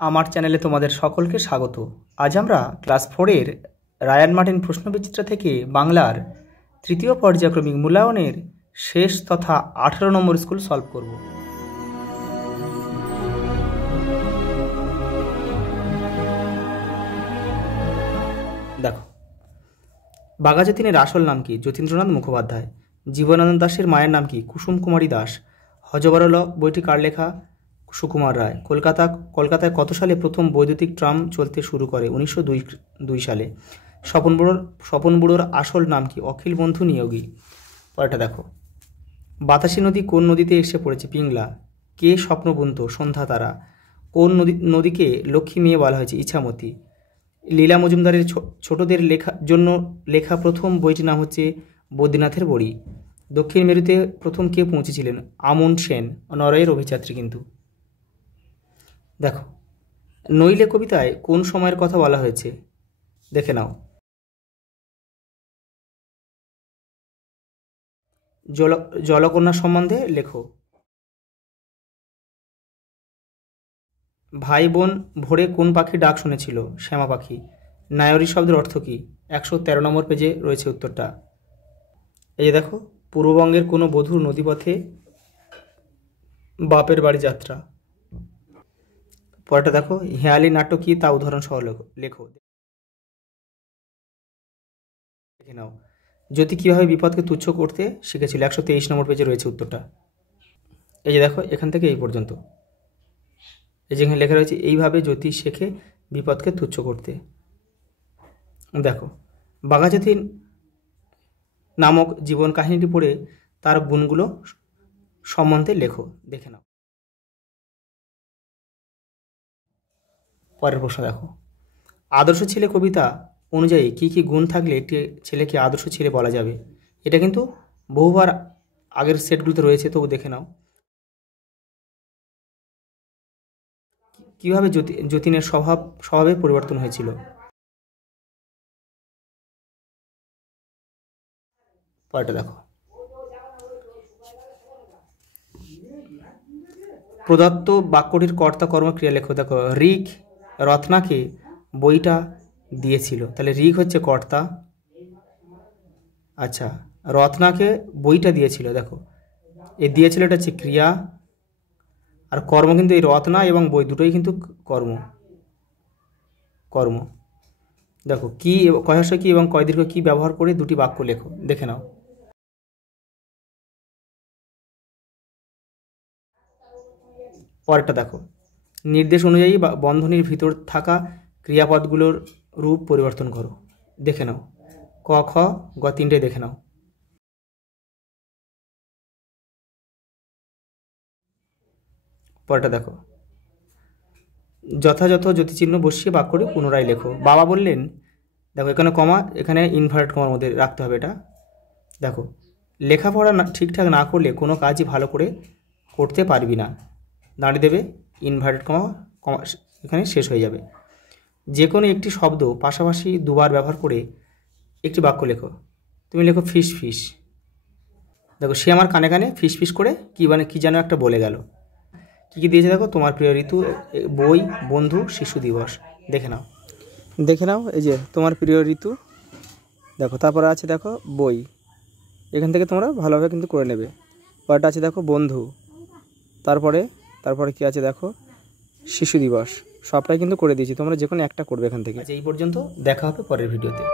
আমার চ্যানেলে তোমাদের সকলকে স্বাগত। আজ আমরা ক্লাস 4-এর রায়ান মার্টিন প্রশ্নবিচিত্রা থেকে বাংলার তৃতীয় পর্যায়ক্রমিক মূল্যায়নের শেষ তথা 18 নম্বর স্কুল সলভ করব। দেখো, বাঘাযতীনের আসল নাম কি? যতীন্দ্রনাথ মুখোপাধ্যায়। জীবনানন্দ দাশের মায়ের নাম কি? কুসুম কুমারী দাস। হযবরল বইটি কার লেখা? সুকুমার রায়। কলকাতায় কত সালে প্রথম বৈদ্যুতিক ট্রাম চলতে শুরু করে? 1902 সালে। স্বপন বুড়োর আসল নাম কি? অখিল বন্ধু নিয়োগী। পরেরটা দেখো, বাতাসী নদী কোন নদীতে এসে পড়েছে? পিংলা। কে স্বপ্নবন্ত? সন্ধ্যা তারা। কোন নদীকে লক্ষ্মী মেয়ে বলা হয়েছে? ইছামতি। লীলা মজুমদারের ছোটদের জন্য লেখা প্রথম বইটির নাম হচ্ছে বদ্রীনাথের বড়ি। দক্ষিণ মেরুতে প্রথম কে পৌঁছেছিলেন? আমুন্ড সেন, নরওয়ের অভিযাত্রী কিন্তু। দেখো, নইলে কবিতায় কোন সময়ের কথা বলা হয়েছে? দেখে নাও। জলকন্যা সম্বন্ধে লেখো। ভাই বোন ভোরে কোন পাখির ডাক শুনেছিল? শ্যামা পাখি। নায়রি শব্দের অর্থ কী? 113 নম্বর পেজে রয়েছে উত্তরটা। এই যে দেখো, পূর্ববঙ্গের কোনো বধূর নদীপথে বাপের বাড়ি যাত্রা। পরেরটা দেখো, হেয়ালি নাট্য কি তা উদাহরণ সহ লেখো। দেখে নাও। জ্যোতি কীভাবে বিপদকে তুচ্ছ করতে শিখেছিল? 123 নম্বর পেজে রয়েছে উত্তরটা। এই যে দেখো, এখান থেকে এই পর্যন্ত এই যেখানে লেখা রয়েছে, এইভাবে জ্যোতি শেখে বিপদকে তুচ্ছ করতে। দেখো, বাঘাযতীন নামক জীবন কাহিনীটি পড়ে তার গুণগুলো সম্বন্ধে লেখো। দেখে নাও। পরের প্রশ্ন দেখো, আদর্শ ছেলে কবিতা অনুযায়ী কি কি গুণ থাকলে একটি ছেলেকে আদর্শ ছেলে বলা যাবে? এটা কিন্তু বহুবার আগের সেটগুলোতে রয়েছে, তবু দেখে নাও। কিভাবে যতীনের স্বভাবে পরিবর্তন হয়েছিল? পরেরটা দেখো, প্রদত্ত বাক্যটির কর্তা কর্ম ক্রিয়া লেখো। দেখো, ঋক রত্নাকে বইটা দিয়েছিল, তাহলে ঋক হচ্ছে কর্তা। আচ্ছা, রত্নাকে বইটা দিয়েছিল। দেখো, এই দিয়েছিল এটা হচ্ছে ক্রিয়া, আর কর্ম কিন্তু এই রত্না এবং বই দুটোই কিন্তু কর্ম। দেখো, কি কয়হস্য কি এবং কয় দীর্ঘ কি ব্যবহার করে দুটি বাক্য লেখো। দেখে নাও। পরেরটা দেখো, নির্দেশ অনুযায়ী বন্ধনীর ভিতর থাকা ক্রিয়াপদগুলোর রূপ পরিবর্তন করো। দেখে নাও। ক, খ, গ তিনটে দেখে নাও। পরেরটা দেখো, যথাযথ জ্যোতিচিহ্ন বসিয়ে বাক্যটি পুনরায় লেখো। বাবা বললেন। দেখো, এখানে কমা, এখানে ইনভার্টেড কমার মধ্যে রাখতে হবে এটা। দেখো, লেখাপড়া ঠিকঠাক না করলে কোনো কাজই ভালো করে করতে পারবি না। দাঁড়িয়ে দেবে ইনভার্টেড কমা, এখানে শেষ হয়ে যাবে। যে কোনো একটি শব্দ পাশাপাশি দুবার ব্যবহার করে একটি বাক্য লেখো। তুমি লেখো ফিস ফিস। দেখো, সে আমার কানে কানে ফিস ফিস করে কি যেন একটা বলে গেল। কী কী দিয়েছে দেখো, তোমার প্রিয় ঋতু, বই, বন্ধু, শিশু দিবস। দেখে নাও। এই যে তোমার প্রিয় ঋতু, দেখো, তারপরে আছে দেখো বই, এখান থেকে তোমরা ভালোভাবে কিন্তু করে নেবে। পরেরটা আছে দেখো বন্ধু, তারপরে কি আছে দেখো শিশু দিবস। সবটাই কিন্তু করে দিয়েছি, তোমরা যে কোনো একটা করবে এখান থেকে। এই পর্যন্ত, দেখা হবে পরের ভিডিওতে।